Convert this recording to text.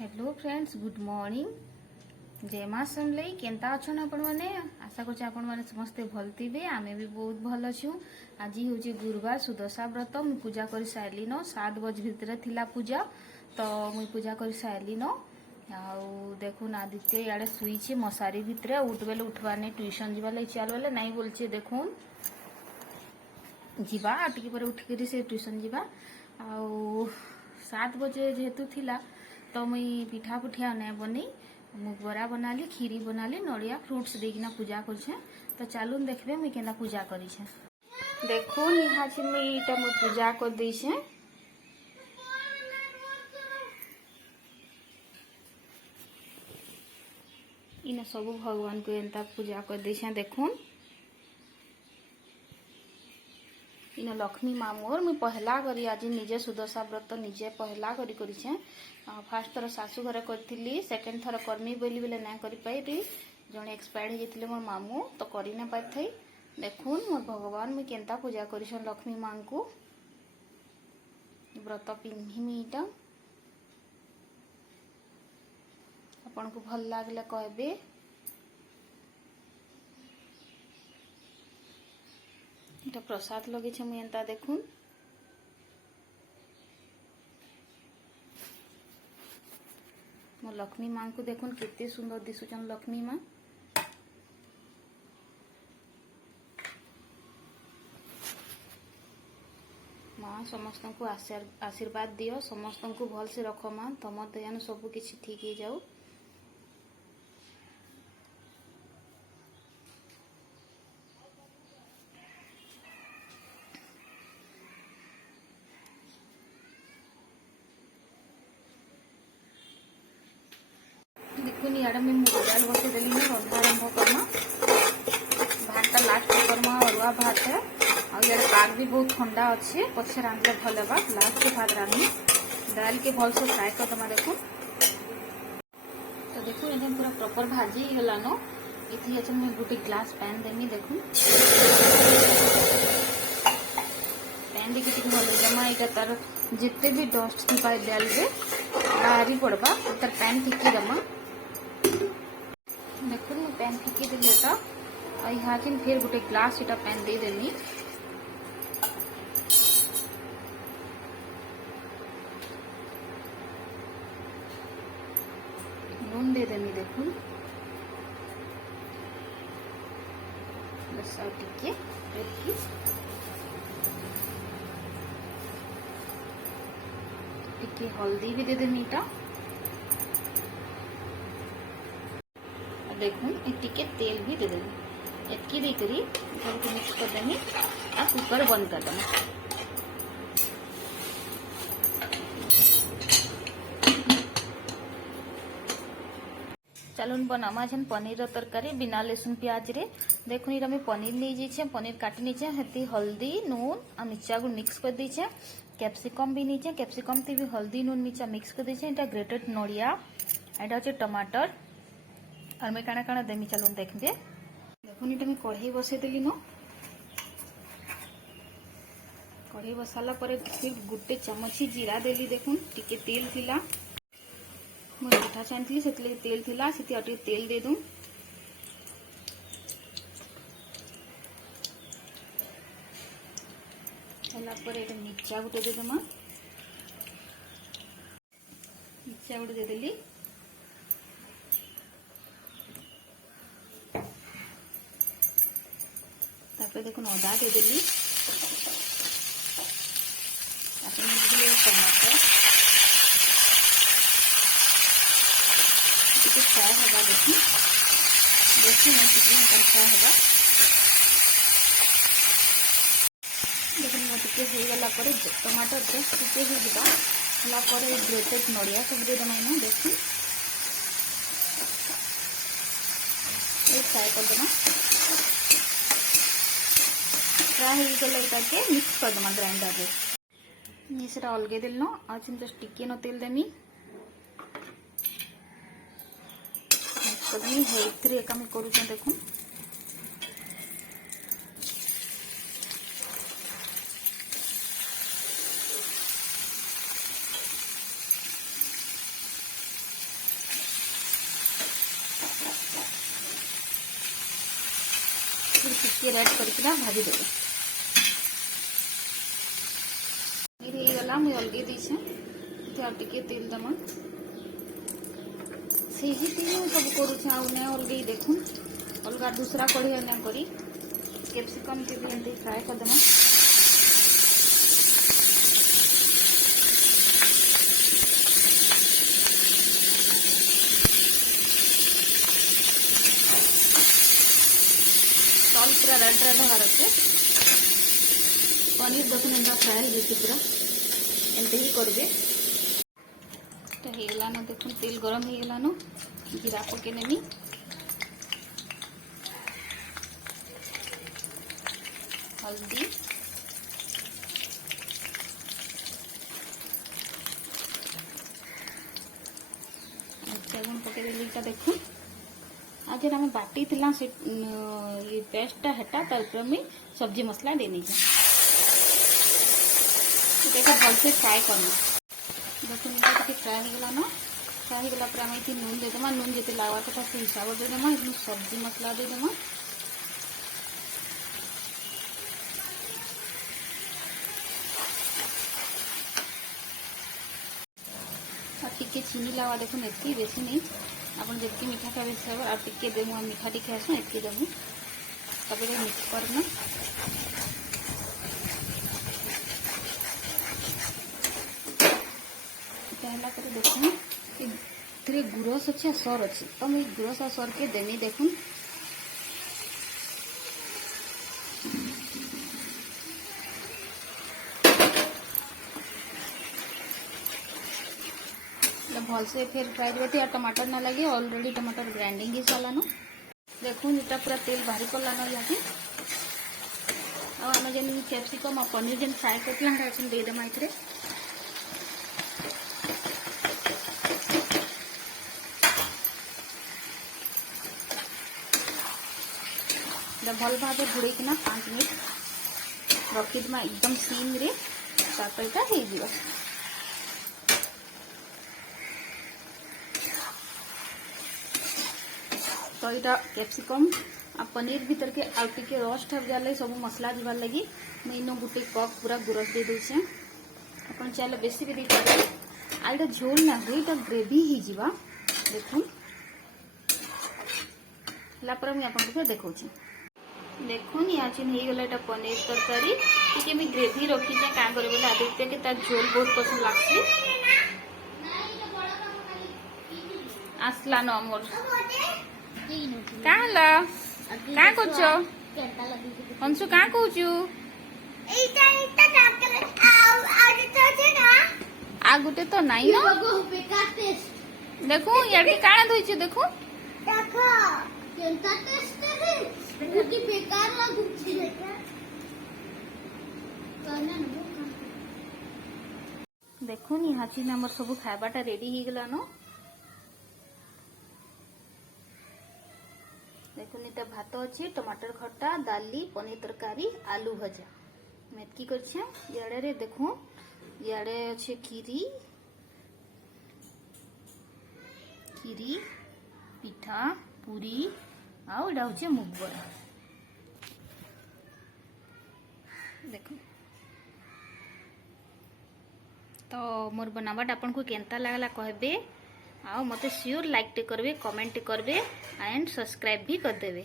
Hello friends, good morning. जय माँ समलई। केनता अच्छन आपण मैंने? आशा कर आपण मैंने समस्ते भल थे। आमे भी बहुत भल अच्छू। आज हूँ गुरुवार, सुदशा व्रत। मुझे पूजा कर सारे न 7 बज भितर थिला पूजा, तो मुझे पूजा कर सारे न। देखुन आदित्य इे शुईचे मशारी भितर। उठ बेले उठवार नहीं, ट्यूशन जीवा लगे चल बेले नहीं बोलचे। देखुन जीवा टिके पर उठिक से ट्यूशन जीवा। 7 बजे जेहेतु थिला तो मुई पिठा पुठिया नहीं बनी, मुग बरा बनाली, खीरी बनाली, नड़िया फ्रुट्स देकिना पूजा करछे। तो चलून देखबे मुई केना पूजा करिछे। देखुन यहाँ से मुई इटा मुई पूजा कर देछे। इना सब भगवान को एंता पूजा कर देछे। देखुन इन लक्ष्मी माँ मोर मुई पहला करी आज निजे सुदशा व्रत निजे पहला करी करिछे। फास्ट थर सासू घरे करथिली, सेकेंड थर करमी बोली बेले ना करि पाइली। जणे एक्सपायर्ड हेतिले मोर मामू, तो करि ना पाइथई। देखुन मोर भगवान मुई केनता पूजा करिछे लक्ष्मी माँ को। व्रत पिन्हिमी इटा आपन को भल लागले कहबे। इटा प्रसाद लगे मुई एंता देखुन। मो लक्ष्मी माँ को देखुन केते सुंदर दिसुचन लक्ष्मी माँ। माँ समस्त को आशीर्वाद दियो, समस्त को भल से रख माँ। तुम दयान सब किछि ठीक हो जाऊ। देखुन इे मुझे मोबाइल बसई देली रंधा आरंभ करमा। भात लास्ट करमा, अरुआ भात है। आगे पाग भी बहुत ठंडा अच्छे, पछे रांधले भल है। लास्ट भात रांधि दाल के भल से फ्राए करदमा। देखो तो देखो एकदम पूरा प्रॉपर भाजी गलान। इथि अच्छे मुझे गोटे ग्लास पैन देमी। देखो पैन देखिए भल जमा यहाँ तार जिते भी डस्ट थी दाल रे बाहरी पड़वा, तार पैन फिकी दमा। देखो मैं पैन फिकी देली एटा। यहाँ फिर गोटे ग्लास इटा पैन दे देली। नून दे देनी। देखो बस और टिके टिके हल्दी भी दे देनी इटा। देखो टिके तेल भी दे देनी। एतकी दे करी मिक्स कर देनी और कुकर बंद कर देना। चलो बनामा छन पनीर तरकारी बिना लहसुन प्याज रे। देखो इरा मैं पनीर नहीं जाइए, पनीर काटी नीचे हेती हल्दी नून और मिर्चा को मिक्स कर दीचे। कैप्सिकम भी नीचे, कैप्सिकम थी भी हल्दी नून मिर्चा मिक्स कर दीचे। एटा ग्रेटेड नड़िया, एटा होचे टमाटर और मैं काना काना देमी चलो देखबे। देखो इटा मैं कढ़ाई बसई देली न। कढ़ाई बसाला पर फिर गोटे चमच जीरा देली। देखुन टिके तेल थिला, मैं पिठा छाणी से तेल थिला, से और तेल दे दूं। मिर्चा गोटे दे दमा। मिर्चा गोटे दे देली। तापर देखो अदा दे देली। टमाटर टिके फ्राए होगा। देखी बेसी नहीं टिके फ्राए होगा। देखो टिके हो गला पर टमाटर जस्ट टिके हो जिबा हला पर ग्रेटेड नड़िया सब दे दमा। ना देखी ये फ्राए कर देना। फ्राए हो गला इटा के मिक्स कर देमा ग्राइंडर रे। ये सेटा अलगे देल न। आज जस्ट टिके न तेल देमी। कभी हेल्थ रे काम करू छ। देखो टिके रेड करके भाजी देवे पनीर हो गला मुझे अलगे दीछे टिके तेल दमा से तेल सब करुचे आने अलगे देखूँ अलग दूसरा कढ़ी ना करी कैप्सिकम के भी एमती फ्राए करदेमा तल पूरा रेड रेड हबार अच्छे पनीर देखुन एंता फ्राए हो पूरा एमती ही करेंगे तो होगलान देखुन तेल गरम हो गलान जीरा पके नेमी हल्दी गुण पके देली देखुन आज आम बाटी थिला से ये पेस्टा हेटा तर में सब्जी मसला देनी देखो भल से फ्राए करना देखो ये फ्राए हो गला ना फ्राए हो गला पर आम ये नून देदेमा नून जिते लागवा कथा से हिसाब से देदेमा सब्जी मसला देदेमा टिके चीनी लावा देखो एतकी बेसी नहीं आप जबकि मीठा खावे हिसाब और टिके देमु हम मीठा टिके आसू एतकी देमु तब मिक्स करना देखो गुरस अच्छे सर अच्छे तो मुझे गुरस और सर के देनी देखुन भल से फिर फ्राई करते और टमाटर ना लगे ऑलरेडी टमाटर ग्राइंडिंग ही सालानो देखो ये पूरा तेल बाहरी करलानो यहाँ आम जेन कैप्सिकम और पनीर जेन फ्राए करते देदेमा ये भल भाव घोड़ेकिना 5 मिनट रखीदमा एकदम सिम रे तापरटा हो जिवो तो यहाँ कैप्सिकम आ पनीर भीतर के आउ टिके रोस्ट हो जाए सब मसला जीवार लगी मुझे गोटे कप पूरा गुरस दे दूचे आप चाहे बेसी भी देते आ यहाँ झोल ना हुए यहाँ ग्रेवी हो देखुन लापर मुझे आपको देखा देखुन यहाँ हो गला यहाँ पनीर तरकारी टी मैं ग्रेवी रखी क्या करे बोले आदित्य के तार झोल बहुत पसंद लगसी आसला न मोर का अंशु क्या कहचु आ गुटे तो नहीं देखो यार काना धोइछु देखो देखुन यहाँ आम सब खावाटा रेडी हो गलान देखुन ये भात अच्छे टमाटर खट्टा दाली पनीर तरकारी आलू भजा मेतकी कर देखो इे अच्छे खीरी पिठा पूरी आउटा हूँ मुग बरा देखो तो मोर बनावट आपन को केंता लागला कहबे आ मते श्योर लाइक टे करबे कमेंट करबे एंड सब्सक्राइब भी कर देबे।